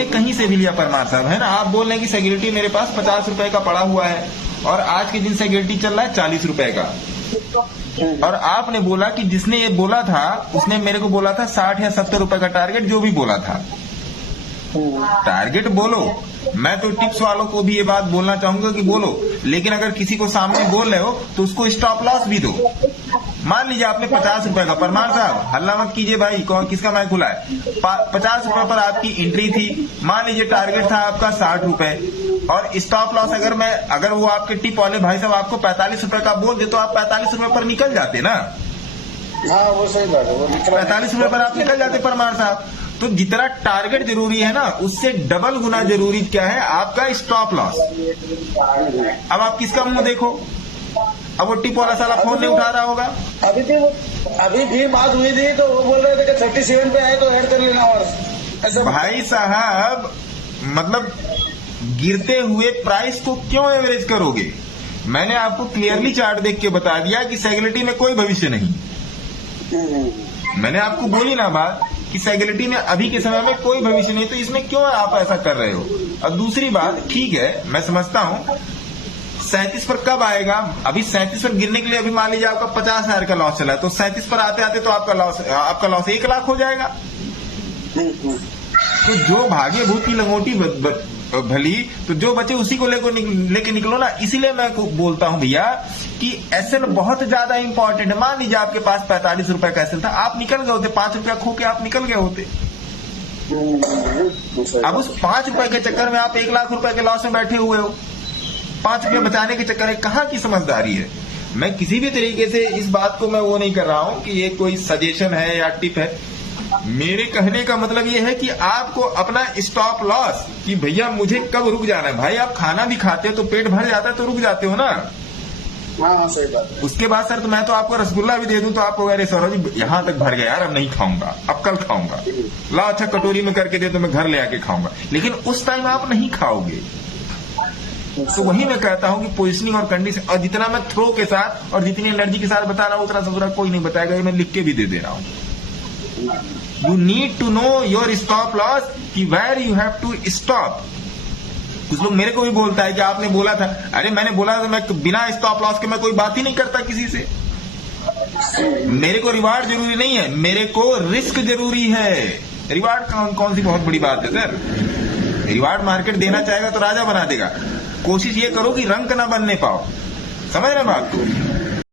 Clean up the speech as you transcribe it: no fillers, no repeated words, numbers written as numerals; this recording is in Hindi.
आपने कहीं से भी लिया परमार साहब, है ना, आप बोल रहे हैं कि सिक्योरिटी मेरे पास 50 रुपए का पड़ा हुआ है और आज के दिन सिक्योरिटी चल रहा है 40 रुपए का, और आपने बोला कि जिसने ये बोला था उसने मेरे को बोला था 60 या 70 रुपए का टारगेट, जो भी बोला था। टारगेट बोलो, मैं तो टिप्स वालों को भी ये बात बोलना चाहूंगा कि बोलो, लेकिन अगर किसी को सामने बोल रहे हो तो उसको स्टॉप लॉस भी दो। मान लीजिए आपने 50 रुपए का, परमार साहब हल्ला मत कीजिए भाई, कौन किसका माइक खुला है, 50 रुपए पर आपकी एंट्री थी, मान लीजिए टारगेट था आपका 60 रुपए, और स्टॉप लॉस अगर वो आपके टिप वाले भाई साहब आपको 45 रुपए का बोल दे तो आप 45 रुपए पर निकल जाते ना। हाँ वो सही बात है, वो 45 रुपए पर आप निकल जाते परमार साहब। तो जितना टारगेट जरूरी है ना, उससे डबल गुना जरूरी क्या है आपका स्टॉप लॉस। अब आप किसका मुंह देखो, अब वो टिप वाला साला फोन नहीं उठा रहा होगा। अभी भी बात हुई थी तो वो बोल रहे थे कि 37 पे आए तो ऐड कर लेना, और ऐसा भाई साहब मतलब गिरते हुए प्राइस को क्यों एवरेज करोगे। मैंने आपको क्लियरली चार्ट देख के बता दिया कि सेगलिटी में कोई भविष्य नहीं। मैंने आपको बोली ना बात कि सेगलिटी में अभी के समय में कोई भविष्य नहीं, तो इसमें क्यों आप ऐसा कर रहे हो। अब दूसरी बात, ठीक है मैं समझता हूं 37 पर कब आएगा, अभी 37 पर गिरने के लिए अभी मान लीजिए आपका 50,000 का लॉस चला है, तो 37 पर आते आते तो आपका लॉस 1 लाख हो जाएगा। तो जो भागे भूत की लंगोटी भली, तो जो बचे उसी को लेके निकलो ना। इसीलिए मैं बोलता हूं भैया कि एसएल बहुत ज्यादा इंपॉर्टेंट है। मान लीजिए आपके पास 45 रुपए का एसएल था, आप निकल गए होते, 5 रुपया खो के आप निकल गए होते। अब उस 5 रुपए के चक्कर में आप 1 लाख रुपए के लॉस में बैठे हुए हो। 5 रुपये बचाने के चक्कर में कहाँ की समझदारी है। मैं किसी भी तरीके से इस बात को मैं वो नहीं कर रहा हूं कि ये कोई सजेशन है या टिप है। मेरे कहने का मतलब ये है कि आपको अपना स्टॉप लॉस, कि भैया मुझे कब रुक जाना है। भाई आप खाना भी खाते हो तो पेट भर जाता है तो रुक जाते हो ना। हाँ सही बात है। उसके बाद सर तो मैं तो आपको रसगुल्ला भी दे दूं तो आपको अरे सौरभ जी यहाँ तक भर गया यार, अब नहीं खाऊंगा, अब कल खाऊंगा, ला अच्छा कटोरी में करके दे तो मैं घर ले आके खाऊंगा, लेकिन उस टाइम आप नहीं खाओगे। तो वही मैं कहता हूं कि पोजिशनिंग और कंडीशन, और जितना मैं थ्रो के साथ और जितनी एनर्जी के साथ बता रहा हूं उतना दूसरा कोई नहीं बताएगा, ये मैं लिख के भी दे रहा हूं। You need to know your stop loss, कि where you have to stop. कुछ लोग मेरे को भी बोलता है कि आपने बोला था, अरे मैंने बोला था मैं बिना स्टॉप लॉस के मैं कोई बात ही नहीं करता किसी से। मेरे को रिवार्ड जरूरी नहीं है, मेरे को रिस्क जरूरी है। रिवार्ड कौन सी बहुत बड़ी बात है सर। रिवार्ड मार्केट देना चाहेगा तो राजा बना देगा। कोशिश ये करो कि रंक ना बनने पाओ, समझ रहे बात को।